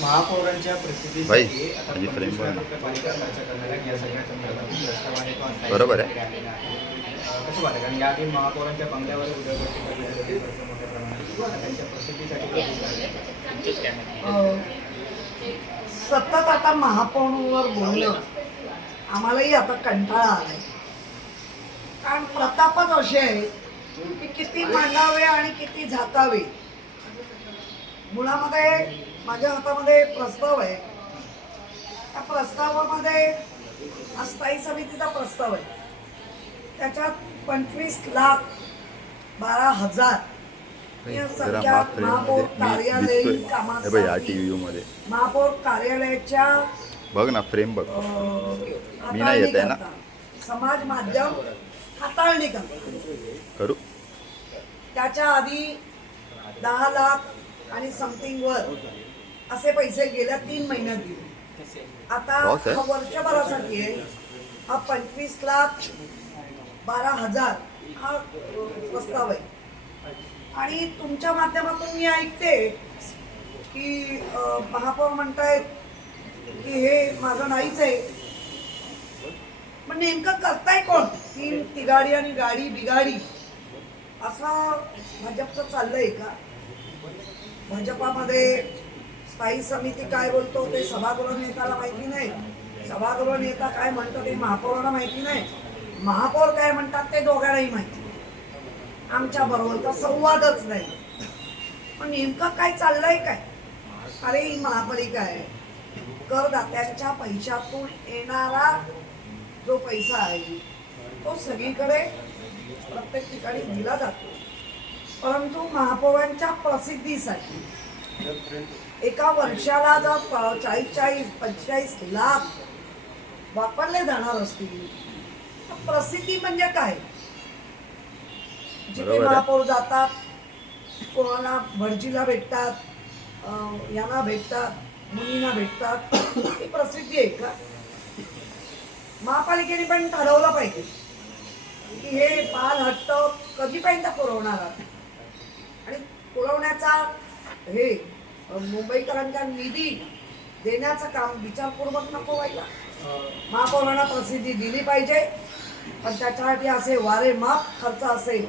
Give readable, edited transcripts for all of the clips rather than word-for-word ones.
महापौरांच्या प्रसिद्धीसाठी आता 25 लाख रुपये पालिका खर्च करणार आहे या सगळ्या संदर्भातील प्रस्तावाने बरोबर आहे. कसं वाटतं कारण याआधी महापौरांच्या बंगल्यावर उद्योगपती करण्यासाठी खर्च मोठ्या प्रमाणात आता त्यांच्या प्रसिद्धीसाठी सतत आता महापौरांवर बोलणं आम्हालाही आता कंटाळा आलाय. कारण प्रतापच असे आहे की किती मांडावे आणि किती झाकावे. मुळामध्ये माझ्या हातामध्ये प्रस्ताव आहे. त्या प्रस्तावामध्ये हा स्थायी समितीचा प्रस्ताव आहे. त्याच्यात 25,12,000 ही संख्या महापौर कार्यालयीन कामासाठी महापौर कार्यालयाच्या बघ ना फ्रेम बघ. मी नाही येत आहे ना. समाज माध्यम हाताळणी करू. त्याच्या आधी 10 लाख आणि समथिंग वर असे पैसे गेल्या 3 महिन्यात दिले. आता हा वर्षभरासाठी आहे. हा 25,12,000 हा प्रस्ताव आहे. आणि तुमच्या माध्यमातून मी ऐकते की महापौर म्हणतायत की हे माझं नाहीच आहे. पण नेमकं करताय कोण? तिगाडी आणि गाडी बिगाडी असं भाजपचं चाललंय का? भाजपामध्ये स्थायी समिती काय बोलतो ते सभागृह नेत्याला माहिती नाही. सभागृह नेता काय म्हणतो ते महापौरांना माहिती नाही. महापौर काय म्हणतात ते दोघांनाही माहिती. आमच्या बरोबरचा संवादच नाही. पण नेमकं काय चाललंय काय? अरे ही महापालिका आहे. करदात्यांच्या पैशातून येणारा जो पैसा आहे तो सगळीकडे प्रत्येक ठिकाणी दिला जातो. परंतु महापौरांच्या प्रसिद्धीसाठी एका वर्षाला जर 40-45 लाख वापरले जाणार असतील तर प्रसिद्धी म्हणजे काय? जिथे महापौर जातात, कोणाला भटजीला भेटतात, यांना भेटतात, मुलींना भेटतात, ही प्रसिद्धी आहे का? महापालिकेने पण ठरवलं पाहिजे की हे बाल हट्ट कधीपर्यंत पुरवणार आणि पुरवण्याचा हे मुंबईकरांचा निधी देण्याचं काम विचारपूर्वक नको व्हायला. महापौरांना प्रसिद्धी दिली पाहिजे पण त्याच्यासाठी असे वारे माप खर्च असेल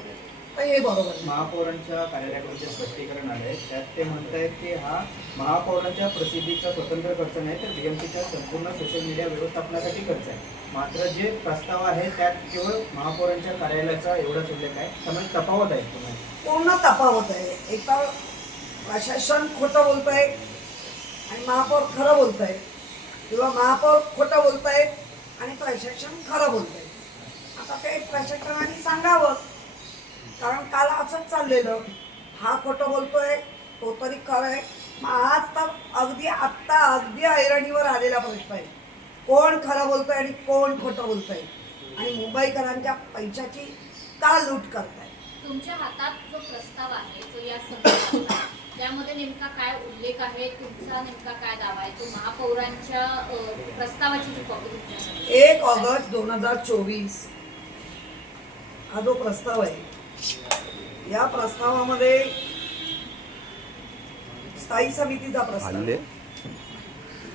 तर हे बरोबर. महापौरांच्या कार्यालयाकडून जे स्पष्टीकरण आलंय त्यात ते म्हणतायत की हा महापौरांच्या प्रसिद्धीचा स्वतंत्र खर्च नाही तर बीएमसीच्या संपूर्ण सोशल मीडिया व्यवस्थापनासाठी खर्च आहे. मात्र जे प्रस्ताव आहे त्यात केवळ महापौरांच्या कार्यालयाचा एवढाच उल्लेख आहे. त्यामुळे तफावत आहे. पूर्ण तफावत आहे. एक तर प्रशासन खोटं बोलतंय आणि महापौर खरं बोलतंय किंवा महापौर खोटं बोलतंय आणि प्रशासन खरं बोलतंय. आता ते प्रशासनाने सांगावं कारण काल असंच चाललेलं. हा खोटं बोलतोय तो तरी खरं आहे. मग आज तर अगदी ऐरणीवर आलेला प्रश्न आहे कोण खरं बोलतोय आणि कोण खोटं बोलतोय आणि मुंबईकरांच्या पैशाची का लूट करताय. तुमच्या हातात जो प्रस्ताव आहे तो या संदर्भातला त्यामध्ये नेमका काय उल्लेख आहे? तुमचा नेमका काय दावा आहे? तो महापौरांच्या प्रस्तावाची जी कॉपी तुमच्याकडे 1 ऑगस्ट 2024 हा जो प्रस्ताव आहे या प्रस्तावामध्ये स्थायी समितीचा प्रस्ताव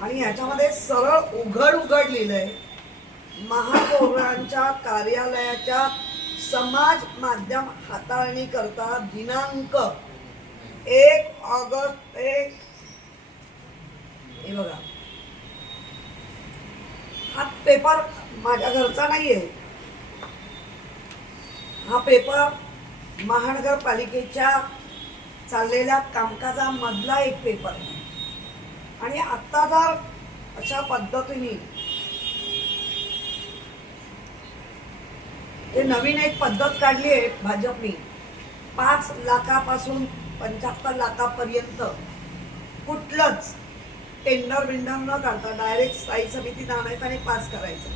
आणि याच्यामध्ये सरळ उघड लिहिलंय महापौरांच्या कार्यालयाच्या समाज माध्यम हाताळणी करता दिनांक 1 ऑगस्ट हे बघा. हा पेपर माझ्या घरचा नाहीये. हा पेपर महानगरपालिकेच्या चाललेल्या कामकाजामधला एक पेपर आहे. आणि आत्ता जर अशा पद्धतीने ते नवीन एक पद्धत काढली आहे भाजपने 5 लाखापासून 75 लाखापर्यंत कुठलंच टेंडर बिंडर न काढता डायरेक्ट स्थायी समितीत आणायचं आणि पास करायचं.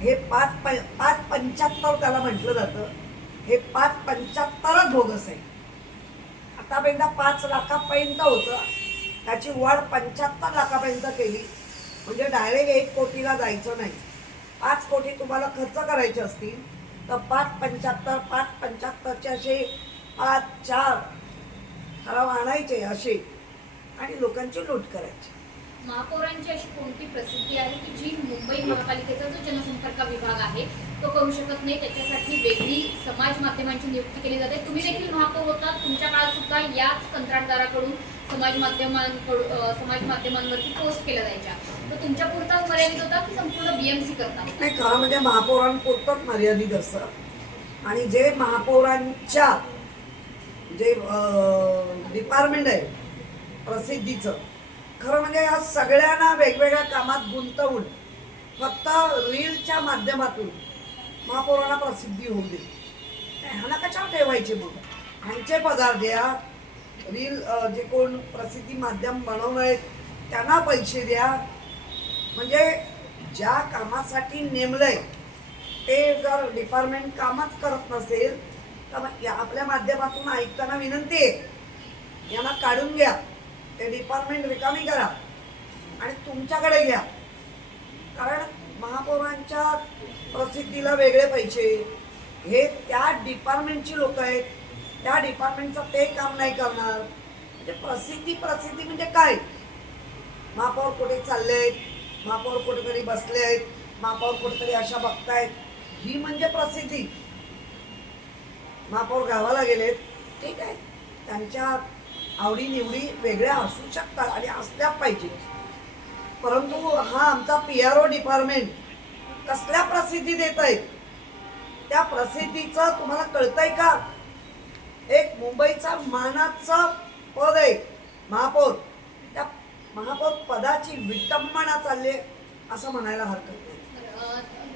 हे 5.75 त्याला म्हटलं जातं. हे 5.75च बोगस आहे. आतापर्यंत 5 लाखापर्यंत होतं त्याची वाढ 75 लाखापर्यंत केली. म्हणजे डायरेक्ट 1 कोटीला जायचं नाही. 5 कोटी तुम्हाला खर्च करायचे असतील तर 5.75 5.75चे असे 5-4 ठराव आणायचे असे आणि लोकांची लूट करायची. महापौरांची अशी कोणती प्रसिद्धी आहे की जी मुंबई महापालिकेचा जो जनसंपर्क विभाग आहे तो करू शकत नाही, त्याच्यासाठी वेगळी समाज माध्यमांची नियुक्ती केली जाते? तुम्ही देखील महापौर होता, तुमच्या काळात सुद्धा याच कंत्राटदाराकडून समाज माध्यमांवरती पोस्ट केल्या जायच्या, तर तुमच्या पुरताच मर्यादित होता की संपूर्ण बीएमसी करता? नाही, खरं म्हणजे महापौरांपुरतंच मर्यादित असतं. आणि जे महापौरांच्या जे डिपार्टमेंट आहे प्रसिद्धीचं, खरं म्हणजे या सगळ्यांना वेगवेगळ्या कामात गुंतवून फक्त रीलच्या माध्यमातून महापौरांना प्रसिद्धी होऊ दे. ह्यांना कशावर ठेवायचे? मग ह्यांचे पगार द्या, रील जे कोण प्रसिद्धी माध्यम बनवणार आहेत त्यांना पैसे द्या. म्हणजे ज्या कामासाठी नेमलंय ते जर डिपार्टमेंट कामच करत नसेल तर आपल्या माध्यमातून आयुक्तांना विनंती आहे, यांना काढून घ्या, ते डिपार्टमेंट रिकामी करा आणि तुमच्याकडे घ्या. कारण महापौरांच्या प्रसिद्धीला वेगळे पैसे, हे त्या डिपार्टमेंटची लोक आहेत, त्या डिपार्टमेंटचं ते काम नाही करणार. म्हणजे प्रसिद्धी म्हणजे काय? महापौर कुठे चालले आहेत, महापौर कुठेतरी बसले आहेत, महापौर कुठेतरी अशा बघतायत, ही म्हणजे प्रसिद्धी. महापौर गावाला गेलेत, ठीक आहे, त्यांच्या आवडीनिवडी वेगळ्या असू शकतात आणि असल्या पाहिजे, परंतु हा आमचा PRO डिपार्टमेंट कसल्या प्रसिद्धी देत आहे? त्या प्रसिद्धीचं तुम्हाला कळतंय का? एक मुंबईचा मानाचं पद आहे महापौर, त्या महापौर पदाची विटंबना चालली असं म्हणायला हरकत नाही.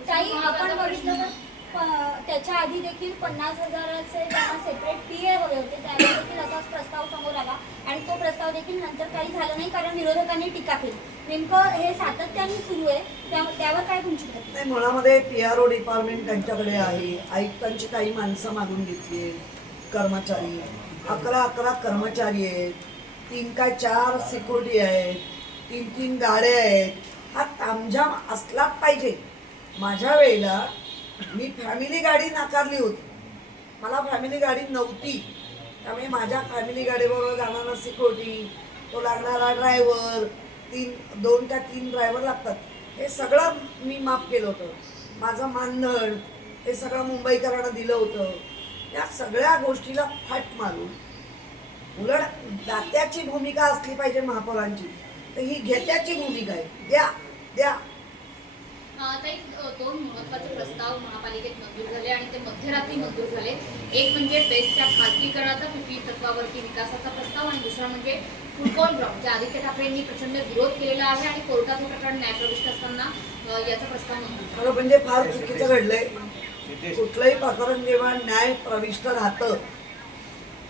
ताई, आपण बघितलं तर त्याच्या आधी देखील 50,000चे त्यांना सेपरेट PA हवे होते, त्यावेळी देखील असाच प्रस्ताव समोर आला आणि तो प्रस्ताव देखील नंतर काही झालं नाही कारण विरोधकांनी टीका केली. नेमकं हे सातत्याने सुरू आहे, त्यावर काय तुमची प्रतिक्रिया? नाही, मुळामध्ये PRO डिपार्टमेंट त्यांच्याकडे आहे. आयुक्तांची काही माणसं मागून घेतली आहे, कर्मचारी 11 कर्मचारी आहेत, 3 काय 4 सिक्युरिटी आहेत, 3 गाड्या आहेत. हा तामझाम असलाच पाहिजे. माझ्या वेळेला मी फॅमिली गाडी नाकारली होती, मला फॅमिली गाडी नव्हती, त्यामुळे माझ्या फॅमिली गाडीबरोबर जाणारा सिक्युरिटी, तो लागणारा ड्रायव्हर, 2 का 3 ड्रायव्हर लागतात, हे सगळं मी माफ केलं होतं. माझं मानधन हे सगळं मुंबईकरांना दिलं होतं. या सगळ्या गोष्टीला फाट मारून उलट दात्याची भूमिका असली पाहिजे महापौरांची, तर ही घेत्याची भूमिका आहे. द्या द्या. ताई, 2 महत्त्वाचे प्रस्ताव महापालिकेत मंजूर झाले आणि ते मध्यरात्री मंजूर झाले. एक म्हणजे बेस्टच्या खाजगीकरणाचा PPP तत्वावरती विकासाचा प्रस्ताव आणि दुसरा म्हणजे फुटबॉल ग्राउंड, ज्या आदित्य ठाकरेंनी प्रचंड विरोध केलेला आहे आणि कोर्टात हे प्रकरण न्यायप्रविष्ट असताना याचा प्रस्ताव मंजूर झाला. खरं म्हणजे फार चुकीचं घडलंय. कुठलंही प्रकरण जेव्हा न्याय प्रविष्ट राहतं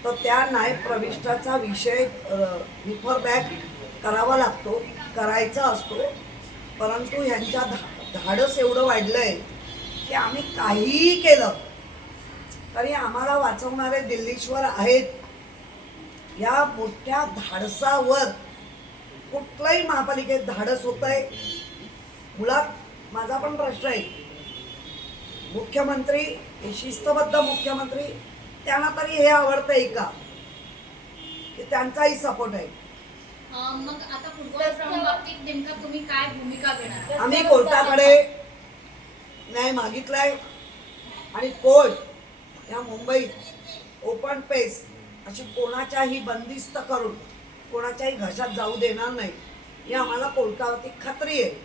तर त्या न्याय प्रविष्टाचा विषय रिफर बॅक करावा लागतो, करायचा असतो. परंतु ह्यांच्या धाडस एवढं वाढलंय की आम्ही काहीही केलं तरी आम्हाला वाचवणारे दिल्लीश्वर आहेत. या मोठ्या धाडसावर कुठलंही महापालिकेत धाडस होत आहे. मुळात माझा पण प्रश्न आहे, मुख्यमंत्री हे शिस्तबद्ध मुख्यमंत्री, त्यांना तरी हे आवडतंय का की त्यांचाही सपोर्ट आहे? मग आता फुटबॉल ग्राउंड बाबतीत नेमका तुम्ही काय भूमिका घेणार? आम्ही कोर्टाकडे न्याय मागितलाय आणि कोर्ट या मुंबईत ओपन पेस अशी कोणाच्याही बंदिस्त करून कोणाच्याही घशात जाऊ देणार नाही, ही आम्हाला कोर्टावरती खात्री आहे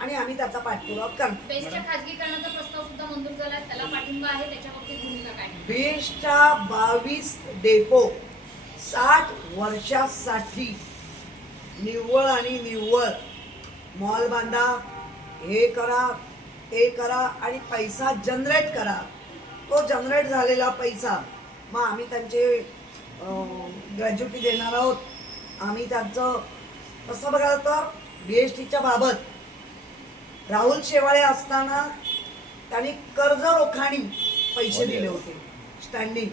आणि आम्ही त्याचा पाठपुरावा करणार. बेस्टच्या खाजगीकरणाचा प्रस्ताव सुद्धा मंजूर झाला, त्याला पाठिंबा आहे, त्याच्या बाबतीत भूमिका काय? बेस्टच्या 22 डेपो 60 वर्षासाठी निव्वळ आणि निव्वळ मॉल बांधा, हे करा ते करा आणि पैसा जनरेट करा. तो जनरेट झालेला पैसा मग आम्ही त्यांचे ग्रॅज्युटी देणार आहोत. आम्ही त्यांचं तसं बघाल तर BSTच्या बाबत राहुल शेवाळे असताना त्यांनी कर्ज रोखाणी पैसे दिले होते स्टँडिंग.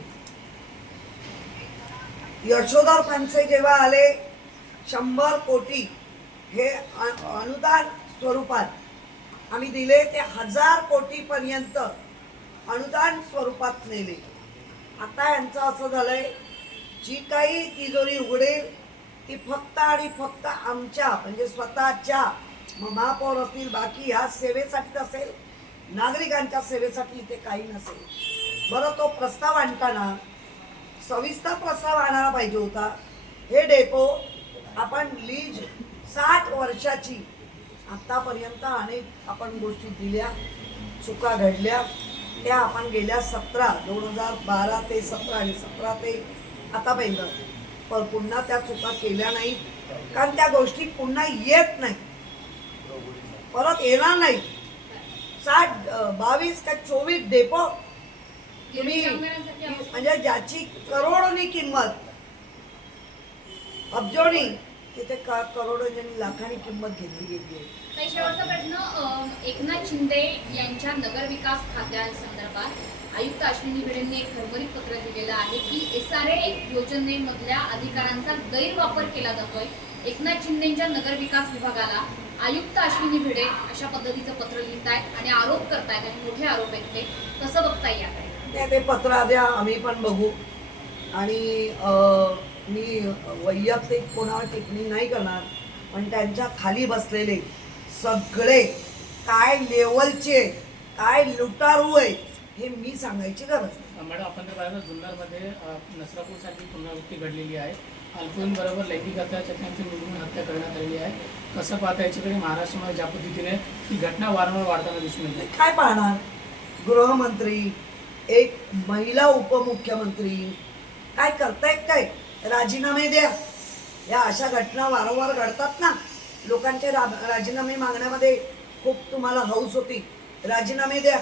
यशोधर फणसे जेव्हा आले 100 कोटी हे अनुदान स्वरूपात आम्ही दिले, ते 1000 कोटीपर्यंत अनुदान स्वरूपात नेले. आता यांचं असं झालंय, जी काही तिजोरी उघडेल ती फक्त आणि फक्त आमच्या म्हणजे स्वतःच्या महापौर असतील बाकी ह्या सेवेसाठीच असेल, नागरिकांच्या सेवेसाठी इथे काही नसेल. बरं, तो प्रस्ताव आणताना सविस्तर प्रस्ताव आणायला पाहिजे होता. हे डेपो आपण लीज 60 वर्षाची, आतापर्यंत अनेक आपण गोष्टी दिल्या, चुका घडल्या, त्या आपण गेल्या 2012 ते 17 आणि 17 ते आतापर्यंत पण पुन्हा त्या चुका केल्या नाहीत. कारण त्या गोष्टी पुन्हा येत नाही, परत येणार नाही. 22 का 24 डेपो तुम्ही म्हणजे ज्याची करोडोनी किंमत, अब्जोनी, तिथे करोडोनी लाखांनी किंमत घेतली गेली आहे. ताई, शेवटचा प्रश्न, एकनाथ शिंदे यांच्या नगरविकास खात्यासंदर्भात आयुक्त अश्विनी भिडेंनी एक खरमरीत पत्र दिलेलं आहे की SRA योजनेमधल्या अधिकारांचा गैरवापर केला जातोय. एकनाथ शिंदेच्या नगरविकास विभागाला आयुक्त अश्विनी भिडे अशा पद्धतीचं पत्र लिहित आहेत आणि आरोप करतायत आणि मोठे आरोप आहेत. ते कसं बघता याकडे? ते पत्र द्या, आम्ही पण बघू. आणि मी वैयक्तिक कोणावर टिप्पणी नाही करणार, पण त्यांच्या खाली बसलेले सगळे काय लेवलचे, काय लुटारू आहे हे मी सांगायची गरज नाही. मॅडम, आपण जर पाहिलं जुन्नरमध्ये नसरापूरसाठी पुनरावृत्ती घडलेली आहे. अल्पवयीनबरोबर लैंगिक अत्याचाराची निर्मूल हत्या करण्यात आलेली आहे. कसं पाहता याच्याकडे महाराष्ट्रामध्ये ज्या पद्धतीने ही घटना वारंवार वाढताना दिसून येते? काय पाहणार, गृहमंत्री, एक महिला उपमुख्यमंत्री काय करतायत? काय राजीनामे द्या. या अशा घटना वारंवार घडतात ना, लोकांचे राजीनामे मागण्यामध्ये खूप तुम्हाला हौस होती. राजीनामे द्या.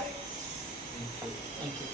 थँक्यू.